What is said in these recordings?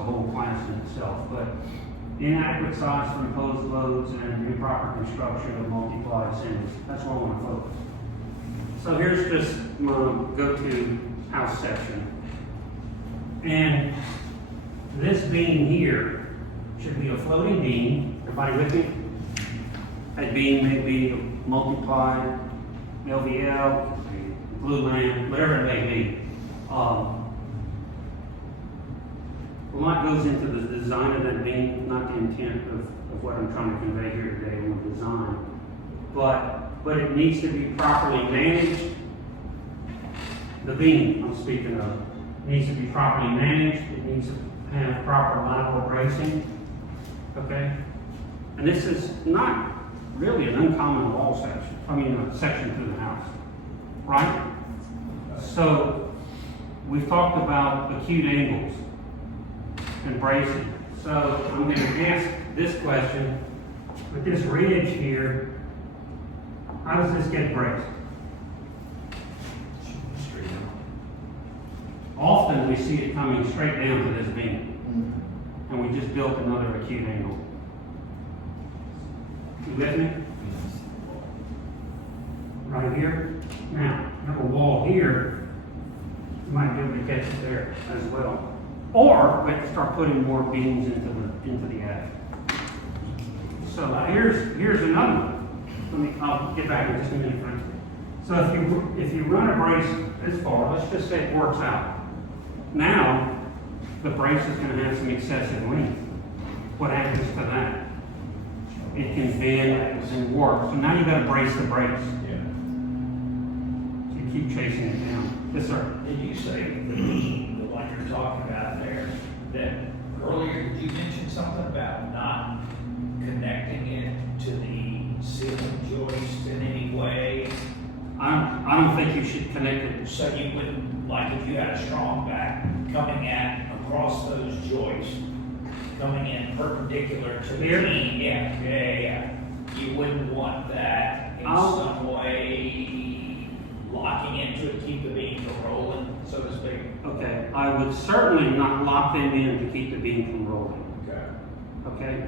a whole class in itself, but inadequate size for imposed loads and improper construction of multi-ply assemblies. That's where I want to focus. So here's just my go-to house section. And this beam here should be a floating beam. Everybody with me? That beam may be multi-ply, LVL, blue lamp, whatever it may be. A lot goes into the design of that beam, not the intent of what I'm trying to convey here today on the design. But it needs to be properly managed. The beam I'm speaking of needs to be properly managed. It needs to have proper lateral bracing. Okay? And this is not really an uncommon wall section. I mean, a section to the house. Right? So, we've talked about acute angles and bracing. So I'm going to ask this question. With this ridge here, how does this get braced? Straight down. Often we see it coming straight down to this beam. And we just built another acute angle. You with me? Right here. Now, you have a wall here. You might be able to catch it there as well. Or we have to start putting more beams into the attic. So here's another one. I'll get back in just a minute, friends. So if you run a brace this far, let's just say it works out. Now the brace is going to have some excessive length. What happens to that? It can bend and warp. So now you've got to brace the brace. Yeah. So you keep chasing it down. Yes, sir. Did you say the one you're talking about there, that earlier, did you mention something about not connecting it to the ceiling joist in any way? I don't think you should connect it. So you wouldn't, like if you had a strong back coming across those joists, coming in perpendicular to the Here? beam, yeah. You wouldn't want that in some way locking into it, keep the beam from rolling, so to speak. Okay, I would certainly not lock them in to keep the beam from rolling. Okay. Okay?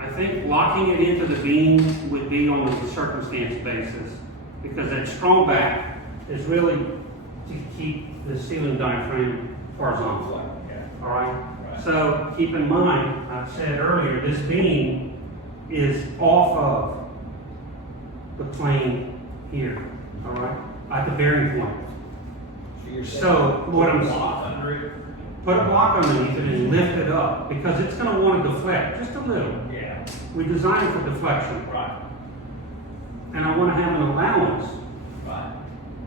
I think locking it into the beam would be on a circumstance basis, because that strong back is really to keep the ceiling diaphragm horizontal. Yeah. All right? Right. So keep in mind, I said earlier, this beam is off of the plane here. All right? At the bearing point. So you're saying So what I'm block under it? put a block underneath it and lift it up, because it's going to want to deflect just a little. Yeah. We designed for deflection, Right. and I want to have an allowance. Right.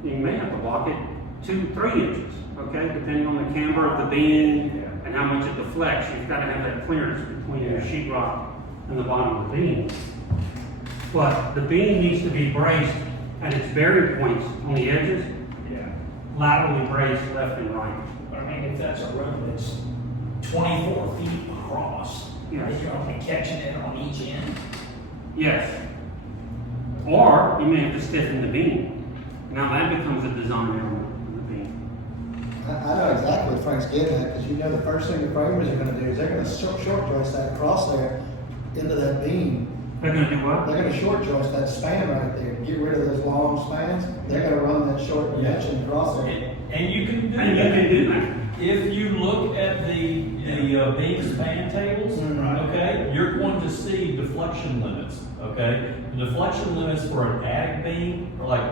You may have to block it 2-3 inches, okay, depending on the camber of the beam and how much it deflects. You've got to have that clearance between your sheetrock and the bottom of the beam. But the beam needs to be braced at its bearing points on the edges, Yeah. laterally braced left and right. But I mean, if that's a room that's 24 feet across, Yes. and you're only catching it on each end. Yes. Or you may have to stiffen the beam. Now that becomes a design element of the beam. I know exactly what Frank's getting at, because you know the first thing the framers are gonna do is they're gonna short joist that across there into that beam. They're going to do what? They're gonna short joist that span right there, get rid of those long spans. They're gonna run that short dimension across there. And you can do And you can that. do that. If you look at the beam span tables, okay, you're going to see deflection limits, okay? The deflection limits for an attic beam are like,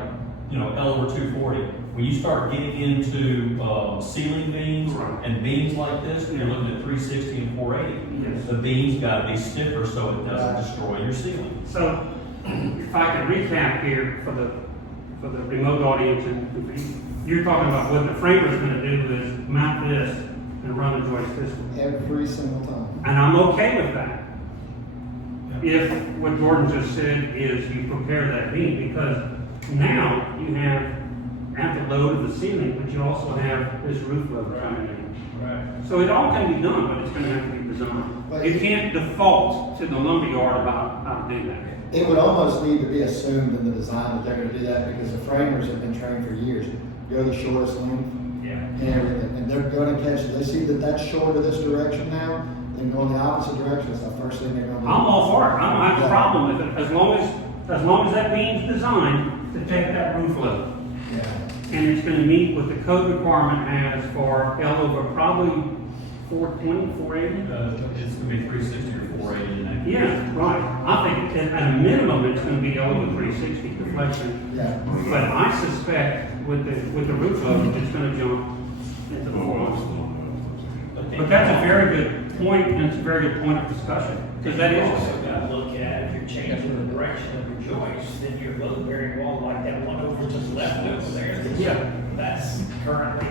L over 240. When you start getting into ceiling beams Right. and beams like this, you're looking at 360 and 480. Yes. The beam's got to be stiffer so it doesn't destroy your ceiling. So, if I could recap here for the remote audience, and for you, you're talking about what the framer's going to do is mount this and run the joist this way. Every single time. And I'm okay with that. If what Gordon just said is you prepare that beam, because now you have the load of the ceiling, but you also have this roof load coming in. Right. So it all can be done, but it's going to have to be designed. You can't default to the lumberyard about how to do that. It would almost need to be assumed in the design that they're gonna do that, because the framers have been trained for years. Go the shortest length, Yeah. And they're gonna catch it. They see that that's short of this direction now, then go in the opposite direction. It's the first thing they're gonna do. I'm all for it, I don't have a problem with it, as long as that beam's designed to take that roof load. Yeah. And it's gonna meet what the code requirement has for L over probably 420, 480? It's gonna be 360 or 480 in that. Yeah, right. I think at a minimum, it's gonna be L over 360 deflection. Yeah. But I suspect with the roof load, it's gonna jump into the 400. But that's a very good point, and it's a very good point of discussion, because that You is. also gotta look at, if you're changing the direction of your joist, then your load bearing wall, like that one over to the left over there. Yeah. That's currently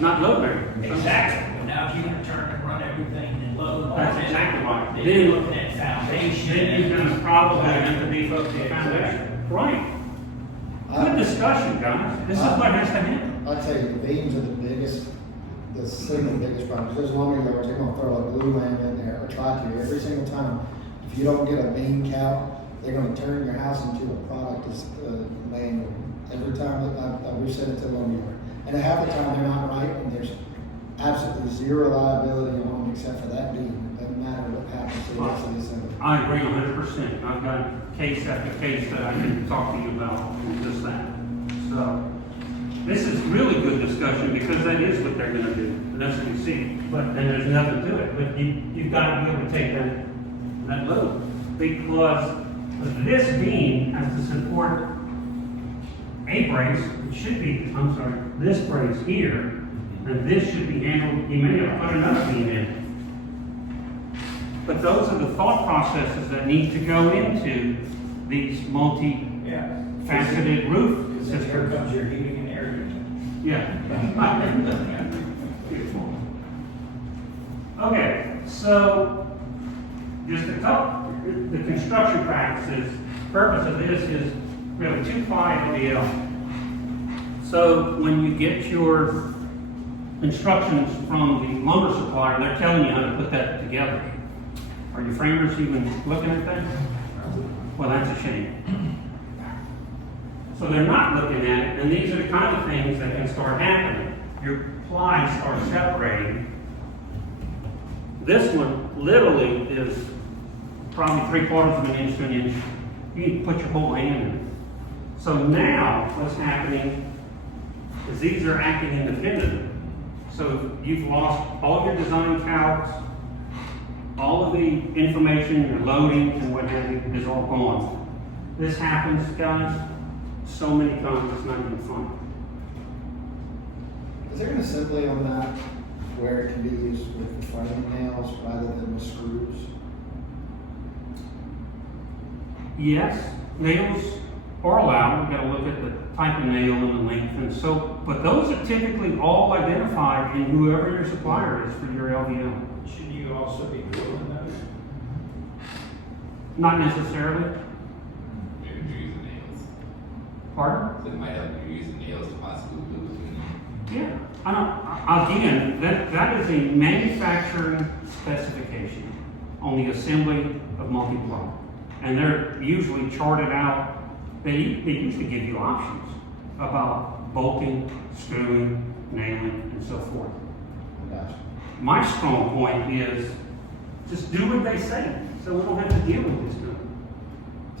Not load bearing. exactly, but now if you're gonna turn and run everything and load on That's it, exactly right. then you're looking at foundation. Then you're gonna probably have to beef up the foundation. Right. Good discussion, guys. This is what has to happen. I tell you, the beams are the single biggest problem. Those lumber yards, they're gonna throw a glue lamp in there, or try to, every single time. If you don't get a beam count, they're gonna turn your house into a product that's manual. Every time that we've sent it to the lumber yard. And half the time they're not right, and there's absolutely zero liability on them except for that beam. It doesn't matter what happens to the rest of the assembly. I agree 100%. I've got case after case that I can talk to you about on just that. So, this is really good discussion because that is what they're gonna do. And that's what we see. And there's nothing to it. But you've got to be able to take that load. Because this beam has to support a brace, it should be, I'm sorry, this brace here, and this should be handled, you may have put another beam in. But those are the thought processes that need to go into these multi-faceted roof Because here systems. comes your heating and air unit. Yeah. Okay, so just a couple, the construction practices, purpose of this is really 2-ply LVL. So when you get your instructions from the lumber supplier, they're telling you how to put that together. Are your framers even looking at that? Well, that's a shame. So they're not looking at it, and these are the kind of things that can start happening. Your ply starts separating. This one literally is probably 3/4 of an inch to an inch. You can put your whole hand in it. So now what's happening is these are acting independently. So you've lost all of your design calcs, all of the information, your loading and what have you is all gone. This happens, guys, so many times it's not even fun. Is there an assembly on that where it can be used with the framing nails rather than with screws? Yes, nails are allowed. We've got to look at the type of nail and the length and so, but those are typically all identified in whoever your supplier is for your LVL. Should you also be gluing those? Not necessarily. Maybe you're using nails. Pardon? So it might help you using nails to possibly glue between them. Yeah. Again, that is a manufacturing specification on the assembly of multi-ply. And they're usually charted out. They used to give you options about bolting, screwing, nailing, and so forth. Gotcha. My strong point is just do what they say, so we don't have to deal with this stuff.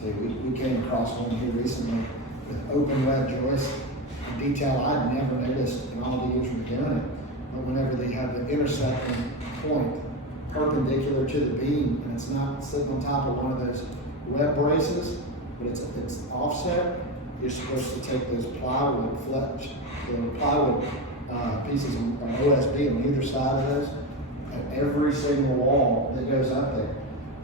See, we came across one here recently with open web joists, a detail I'd never noticed in all the years we've doing it. But whenever they have the intersecting point perpendicular to the beam, and it's not sitting on top of one of those web braces, but it's offset, you're supposed to take those plywood pieces of OSB on either side of those, at every single wall that goes up there.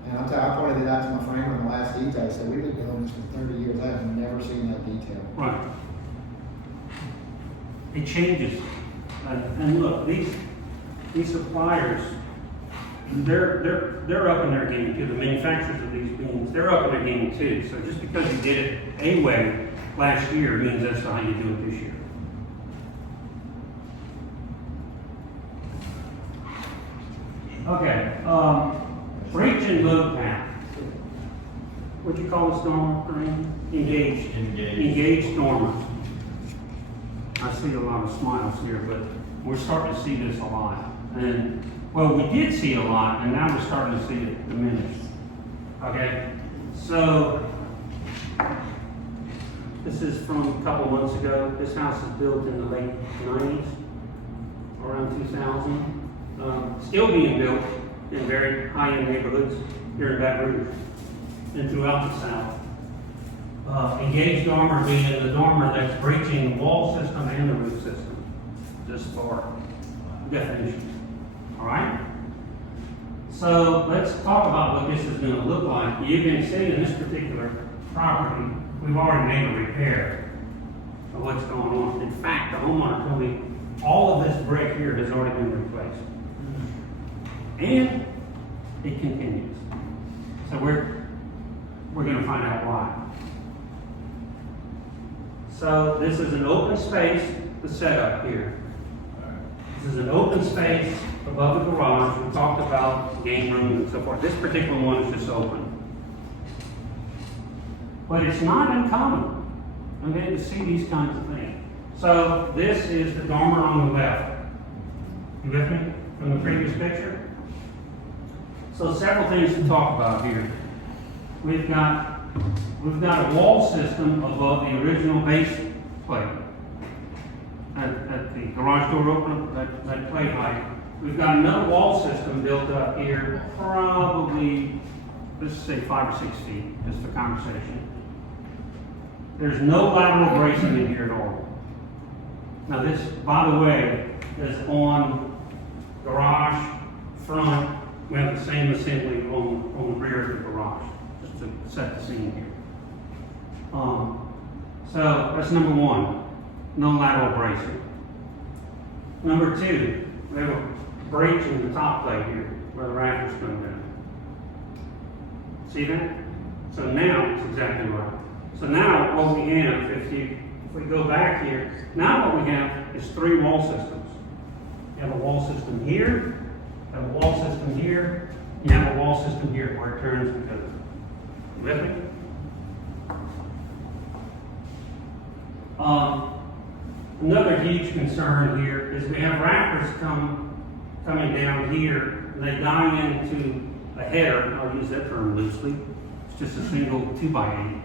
And I pointed it out to my framer in the last detail. I said, we've been doing this for 30 years. I have never seen that detail. Right. It changes. And look, these suppliers, they're up in their game too. The manufacturers of these beams, they're up in their game too. So just because you did it a way last year means that's how you do it this year. Okay, breach and load path. What'd you call this, Norma? Engaged. Engaged. Engaged dormer. I see a lot of smiles here, but we're starting to see this a lot. And, well, we did see a lot, and now we're starting to see it diminish. Okay? So, this is from a couple months ago. This house was built in the late 90s, around 2000. Still being built in very high-end neighborhoods here in Baton Rouge and throughout the South. Engaged dormer being the dormer that's breaching the wall system and the roof system, just for definition. All right? So let's talk about what this is going to look like. You can see in this particular property, we've already made a repair of what's going on. In fact, the homeowner told me all of this brick here has already been replaced. And it continues. So we're going to find out why. So this is an open space, the setup here. This is an open space above the garage. We talked about game room and so forth. This particular one is just open. But it's not uncommon, okay, to see these kinds of things. So this is the dormer on the left. You with me from the previous picture? So several things to talk about here. We've got a wall system above the original base plate. At the garage door opener, that plate height. We've got another wall system built up here, probably, let's say 5 or 6 feet, just for conversation. There's no lateral bracing in here at all. Now this, by the way, is on garage, front. We have the same assembly on the rear of the garage, just to set the scene here. So that's number one, no lateral bracing. Number two, we have a breach in the top plate here where the rafters come down. See that? So now it's exactly right. So now what we have, if we go back here, now what we have is 3 wall systems. You have a wall system here, you have a wall system here, you have a wall system here where it turns and goes. You with me? Another huge concern here is we have rafters coming down here, and they die into a header. I'll use that term loosely. It's just a single 2x8.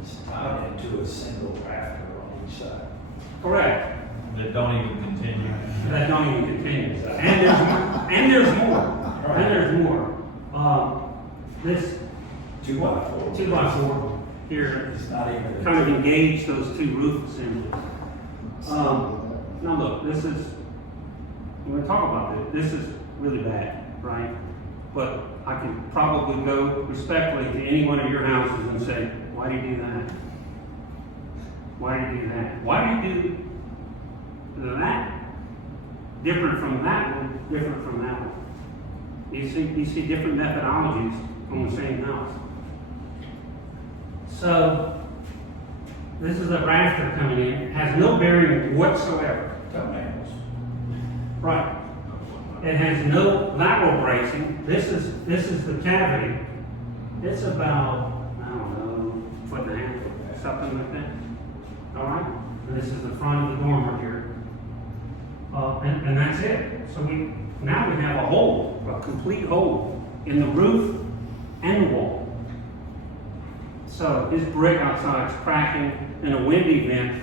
It's tied into a single rafter on each side. Correct. That don't even continue. That don't even continue. And there's more. And there's more. This 2x4. 2x4 here It's not even. kind of engage those 2 roof assemblies. Now look, this is, when we talk about this is really bad, right? But I can probably go respectfully to any one of your houses and say, why do you do that? Why do you do that? Why do you do that different from that one, different from that one? You see different methodologies on the same house. So, this is a rafter coming in, has no bearing whatsoever. Toenails. Right. It has no lateral bracing. This is the cavity. It's about, I don't know, 1.5 foot, something like that. All right? And this is the front of the dormer here. And that's it. So now we have a hole, a complete hole in the roof and the wall. So his brick outside is cracking in a wind event.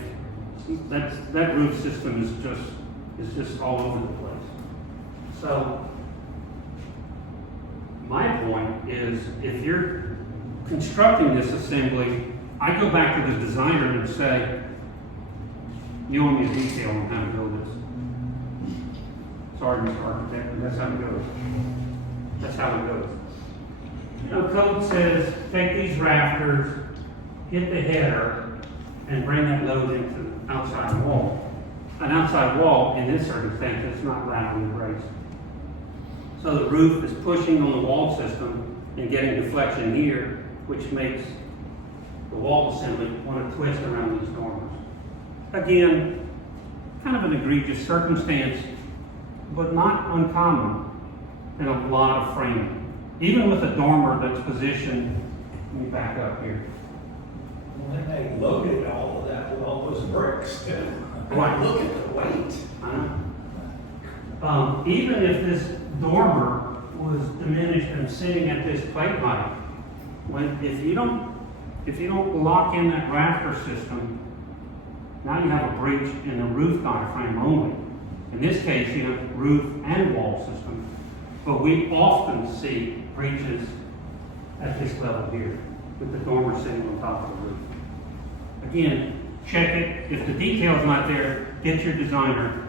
That roof system is just all over the place. So my point is, if you're constructing this assembly, I go back to the designer and say, you owe me a detail on how to build this. Sorry, Mr. Architect, but that's how it goes. That's how it goes. You know, code says, take these rafters, hit the header, and bring that load into the outside wall. An outside wall, in this circumstance, is not laterally braced. So the roof is pushing on the wall system and getting deflection here, which makes the wall assembly want to twist around these dormers. Again, kind of an egregious circumstance, but not uncommon in a lot of framing. Even with a dormer that's positioned, let me back up here. When they loaded all of that with all those bricks too. Right. Look at the weight. I know. Even if this dormer was diminished and sitting at this plate height, if you don't lock in that rafter system, now you have a breach in the roof diaphragm only. In this case, you have roof and wall system, but we often see breaches at this level here, with the dormer sitting on top of the roof. Again, check it. If the detail's not there, get your designer,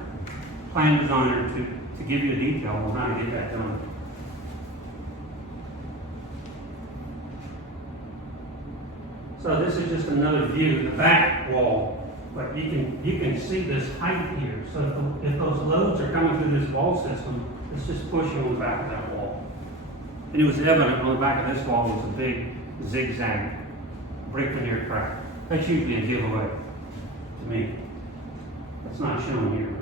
plan designer to give you a detail on how to get that done. So this is just another view of the back wall, but you can see this height here. So if those loads are coming through this wall system, it's just pushing on the back of that wall. And it was evident on the back of this wall was a big zigzag brick veneer crack. That's usually a giveaway to me. That's not shown here.